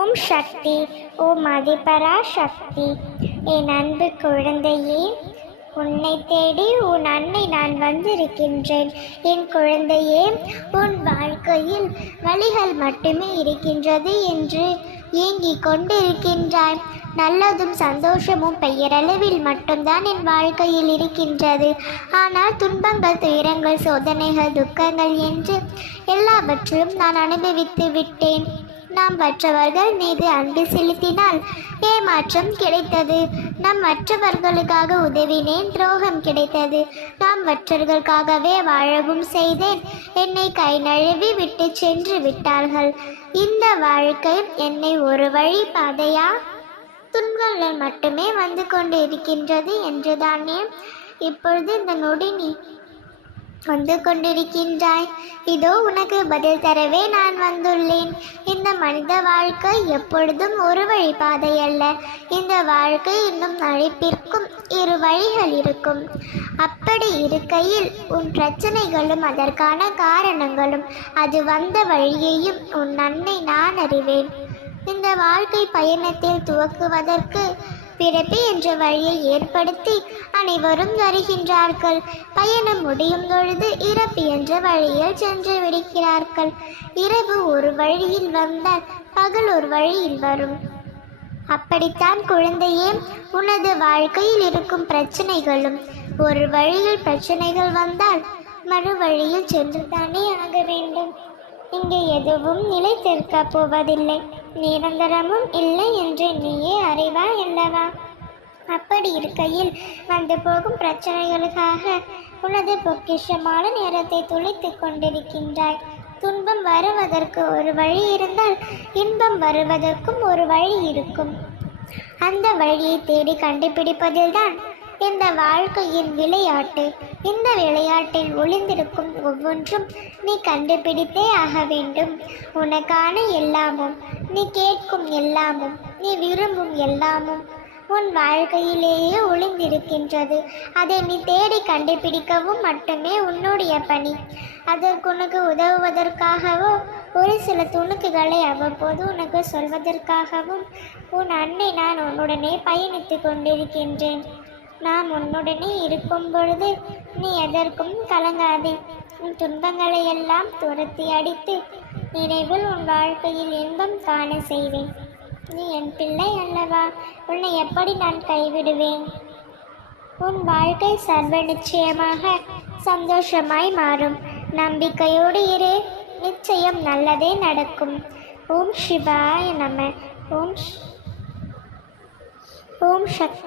ஓம் சக்தி ஓம் அதிபரா சக்தி என் அன்பு குழந்தையே உன்னை தேடி உன் அன்னை நான் வந்திருக்கின்றேன். என் குழந்தையே உன் வாழ்க்கையில் வழிகள் மட்டுமே இருக்கின்றது என்று ஏங்கிக் கொண்டிருக்கின்றாய். நல்லதும் சந்தோஷமும் பெயரளவில் மட்டும்தான் என் வாழ்க்கையில் இருக்கின்றது. ஆனால் துன்பங்கள் துயரங்கள் சோதனைகள் துக்கங்கள் என்று எல்லாவற்றையும் நான் அனுபவித்து விட்டேன். நாம் மற்றவர்கள் மீது அன்பு செலுத்தினால் ஏமாற்றம் கிடைத்தது. நாம் மற்றவர்களுக்காக உதவினேன் துரோகம் கிடைத்தது. நாம் மற்றவர்களுக்காகவே வாழவும் செய்தேன். என்னை கை நழுவி விட்டு சென்று விட்டார்கள். இந்த வாழ்க்கை என்னை ஒரு வழி பாதையா? துன்பங்கள் மட்டுமே வந்து கொண்டு இருக்கின்றது என்றுதானே? இப்பொழுது இந்த நொடி நீ வந்து கொண்டிருக்கின்றாய். இதோ உனக்கு பதில் தரவே நான் வந்துள்ளேன். இந்த மனித வாழ்க்கை எப்பொழுதும் ஒரு வழி பாதை அல்ல. இந்த வாழ்க்கை இன்னும் அழைப்பிற்கும் இரு வழிகள் இருக்கும். அப்படி இருக்கையில் உன் பிரச்சனைகளும் அதற்கான காரணங்களும் அது வந்த வழியையும் உன் நன்னை நான் அறிவேன். இந்த வாழ்க்கை பயணத்தில் துவக்குவதற்கு பிறப்பு என்ற வழியை ஏற்படுத்தி அனைவரும் வருகின்றார்கள். பயணம் முடியும் பொழுது இறப்பு என்ற வழியில் சென்று விடுகிறார்கள். இரவு ஒரு வழியில் வந்தால் பகல் ஒரு வழியில் வரும். அப்படித்தான் குழந்தையே உனது வாழ்க்கையில் இருக்கும் பிரச்சனைகளும் ஒரு வழியில் பிரச்சனைகள் வந்தால் மறு வழியில் சென்றுதானே ஆக வேண்டும். இங்கே எதுவும் நிலைத்திருக்க போவதில்லை. நிரந்தரமும் இல்லை என்று நீயே அறிவாய் அல்லவா? அப்படி இருக்கையில் வந்து போகும் பிரச்சனைகளுக்காக உனது பொக்கிஷமான நேரத்தை துளைத்துக் கொண்டிருக்கின்றாய். துன்பம் வருவதற்கு ஒரு வழி இருந்தால் இன்பம் வருவதற்கும் ஒரு வழி இருக்கும். அந்த வழியை தேடி கண்டுபிடிப்பதில்தான் இந்த வாழ்க்கையின் விளையாட்டு இந்த விளையாட்டில் ஒளிந்திருக்கும் ஒவ்வொன்றும் நீ கண்டுபிடித்தே ஆக வேண்டும். உனக்கான எல்லாமும் நீ கேட்கும் எல்லாமும் நீ விரும்பும் எல்லாமும் உன் வாழ்க்கையிலேயே ஒளிந்திருக்கின்றது. அதை நீ தேடி கண்டுபிடிக்கவும் மட்டுமே உன்னுடைய பணி. அதற்கு உனக்கு உதவுவதற்காகவோ ஒரு சில துணுக்குகளை அவ்வப்போது உனக்கு சொல்வதற்காகவும் உன் அன்னை நான் உன்னுடனே பயணித்து கொண்டிருக்கின்றேன். நாம் உன்னுடனே இருக்கும் பொழுது நீ எதற்கும் கலங்காதே. உன் துன்பங்களை எல்லாம் துரத்தி அடித்து நிறைவில் உன் வாழ்க்கையில் இன்பம் காண செய்வேன். நீ என் பிள்ளை அல்லவா? உன்னை எப்படி நான் கைவிடுவேன்? உன் வாழ்க்கை சர்வ நிச்சயமாக சந்தோஷமாய் மாறும். நம்பிக்கையோடு இரு. நிச்சயம் நல்லதே நடக்கும். ஓம் சிவாய நம. ஓம் ஓம் சக்தி